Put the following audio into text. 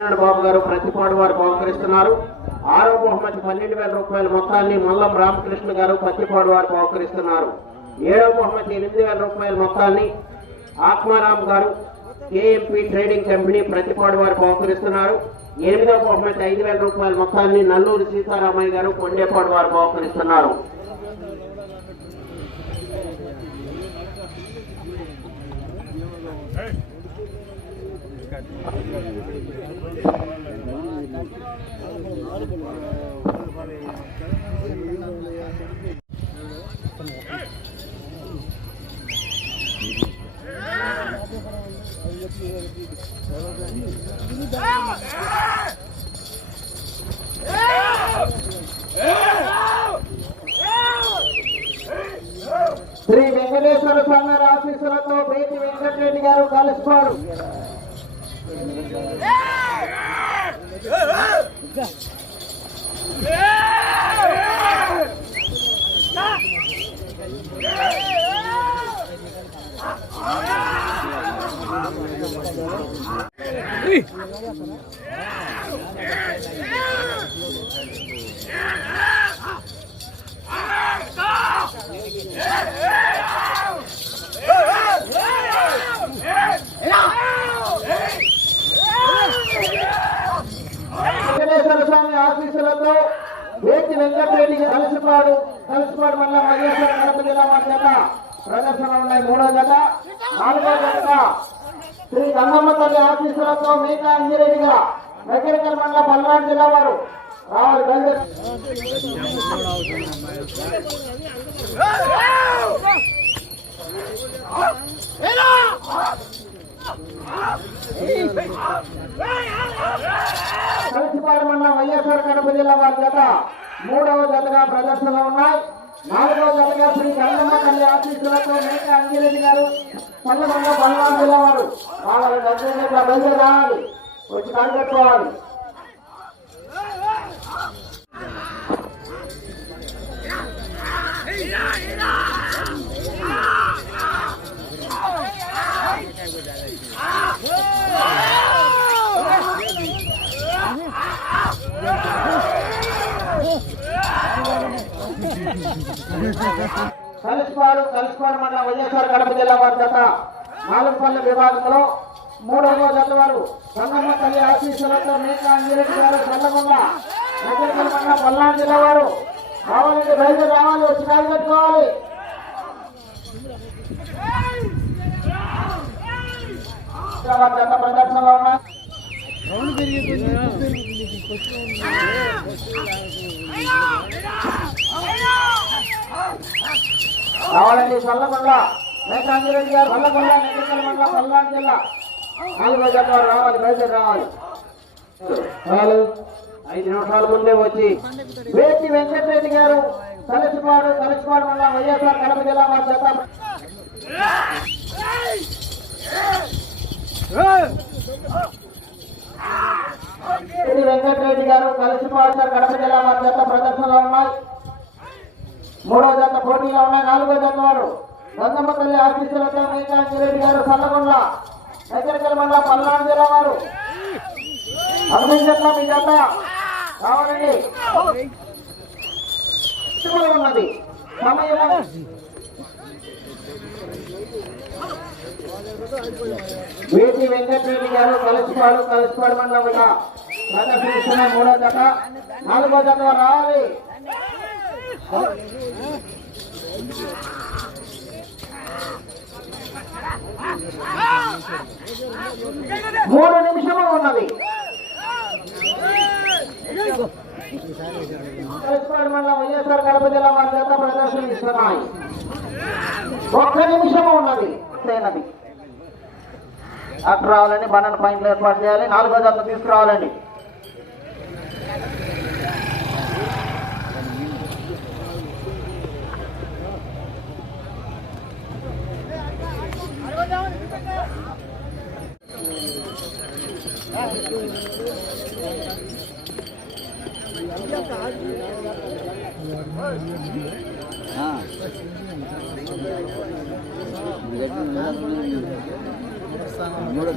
బాబు గారు ప్రతిపాడు వారు బహుకరిస్తున్నారు. ఆరో బహుమతి 12,000 రూపాయల మొత్తాన్ని మల్లం రామకృష్ణ గారు ప్రతిపాడు వారు బహుకరిస్తున్నారు. ఏడో బహుమతి 8,000 రూపాయల మొత్తాన్ని ఆత్మారాం గారు కేఎంపీ ట్రేడింగ్ కంపెనీ ప్రతిపాడు వారు బహుకరిస్తున్నారు. ఎనిమిదో బహుమతి 5,000 రూపాయల మొత్తాన్ని నల్లూరు సీతారామయ్య గారు కొండేపాడు వారు బహుకరిస్తున్నారు. శ్రీ వెంకటేశ్వర స్వామి ఆశీస్సులతో బేటి వెంకటరెడ్డి గారు కలుసుకోరు. వెంకటేశ్వర స్వామి ఆశీస్సులతో వేటి వెంకటరెడ్డి కలిసిపాడు మండలం వైఎస్ఆర్ కడప జిల్లా జత ప్రదర్శన ఉన్నాయి. మూడో జత. నాలుగో జత శ్రీ గంగమ్మ తల్లి ఆశీస్సులతో మేకా అంజిరెడ్డిగా నగరికల్ మండలం పల్నాడు జిల్లా వారు రావాలి. కలిసిపాడు మండలం వైఎస్ఆర్ కడప జిల్లా వారి జత మూడవ జతగా ప్రదర్శనలో ఉన్నాయి. నాలుగవ జతగా శ్రీ గంగమ్మ తల్లి ఆశీస్సులతో మేకా అంజిరెడ్డి గారు పల్లెమండలం పల్నాడు జిల్లా వారు వాళ్ళ దగ్గర బయలు రావాలి, వచ్చి కనిపెట్టుకోవాలి. కలిసిపాడు మండలం వైఎస్ఆర్ కడప జిల్లా వారి జత నాలుగుపల్లి విభాగంలో మూడవ జత వారు గంగమ్మ తల్లి ఆశీస్సులతో మేకా అంజిరెడ్డి గారు చల్లగొండ నగరికల్ మండలం పల్నాడు జిల్లా వారు కావాలంటే బయట రావాలి, వచ్చి కట్టుకోవాలి. జత ప్రదర్శనలో ఉన్నాయి. రావాలండి చల్లగొండ మేకా అంజిరెడ్డి గారు చల్లగొండ నగరికల్ మండలం పల్నాడు జిల్లా నాలుగో జత వారు రావాలి, బయట రావాలి. 5 నిమిషాల ముందే వచ్చి వేటి వెంకటరెడ్డి గారు కలిసిపాడు మండలం వైఎస్ఆర్ కడప జిల్లా వారి జత వెంకటరెడ్డి గారు కలిసిపాడు కడప జిల్లా వారి జత ప్రదర్శనలో ఉన్నాయి. మూడవ జత పోటీలో ఉన్నాయి. నాలుగో జత వారు గంగమ్మ తల్లి ఆఫీసులతో మేకా అంజిరెడ్డి గారు చల్లగొండ నగరికల్ మండలం పల్నాడు జిల్లా వారు అభినందన మీ జత కావాలండి. ఉన్నది సమయం వేటి వెంకటరెడ్డి గారు కలిసిపాడు మండలం ప్రదర్శిస్తున్న మూడో జత. నాలుగో జత రావాలి. 3 నిమిషము ఉన్నది. కలిసిపాడు మండలం వైఎస్ఆర్ కడప జిల్లా వారి జత ప్రదర్శిస్తున్నాయి. 1 నిమిషము ఉన్నది. అక్కడ రావాలండి, 12 పాయింట్లు ఏర్పాటు చేయాలి. నాలుగో జత తీసుకురావాలండి. మూడో